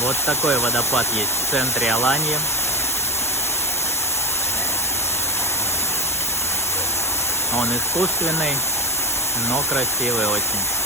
Вот такой водопад есть в центре Аланьи. Он искусственный, но красивый очень.